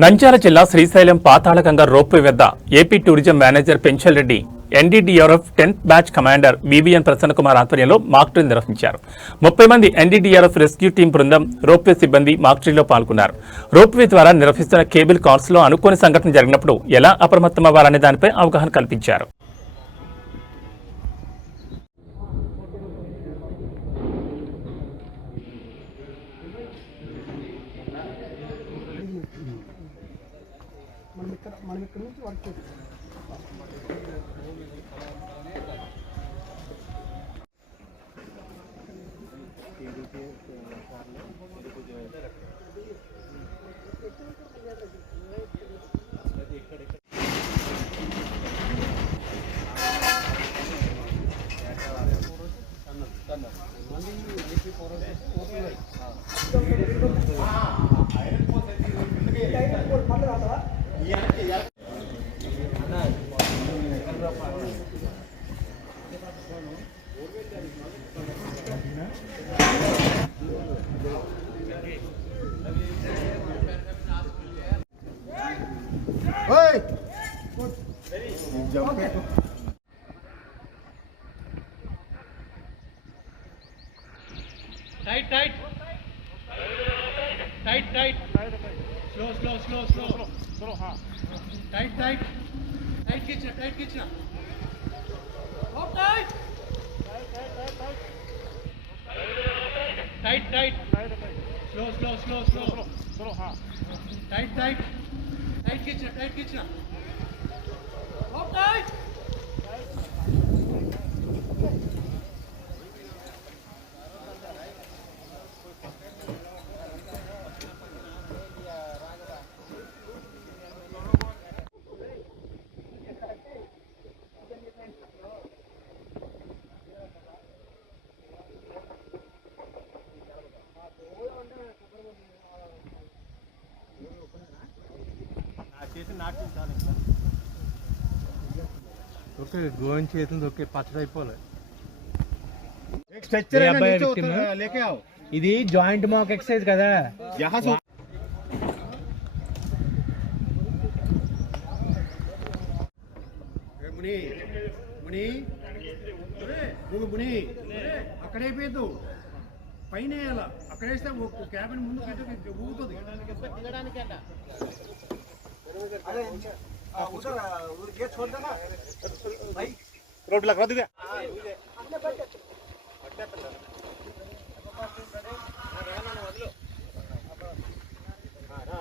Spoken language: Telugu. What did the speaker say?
నంద్యాల జిల్లా శ్రీశైలం పాతాళగంగ రోప్వే వద్ద AP tourism manager Penchal Reddy NDRF 10th batch commander BBN Prasanna Kumar ఆధ్వర్యంలో మాక్ డ్రిల్ నిర్వహించారు. 30 మంది ఎన్డీడీఆర్ఎఫ్ రెస్క్యూ టీం బృందం, రోప్వే సిబ్బంది మాక్ డ్రిల్లో పాల్గొన్నారు. రోప్వే ద్వారా నిర్వహిస్తున్న కేబుల్ కార్స్ లో అనుకోని సంఘటన జరిగినప్పుడు ఎలా అప్రమత్తమవ్వాలనే దానిపై అవగాహన కల్పించారు. మనం ఇక్కడ నుంచి వర్క్ చేస్తాం. Tight, tight. Tight, tight. Slow. हाँ. Tight. Tight खींचना. Stop tight. Tight. Slow हाँ. Tight खींचना. Stop tight. ఓకే గోవింద్ చేతుంది ఓకే పచ్చడి అయిపోలే ఇది జాయింట్ మాక్ ఎక్సర్సైజ్ కదా అక్కడైపోయద్దు పైన అక్కడేస్తే క్యాబిన్ ముందు ఊగుతుంది. रोड लगा दूंगा रा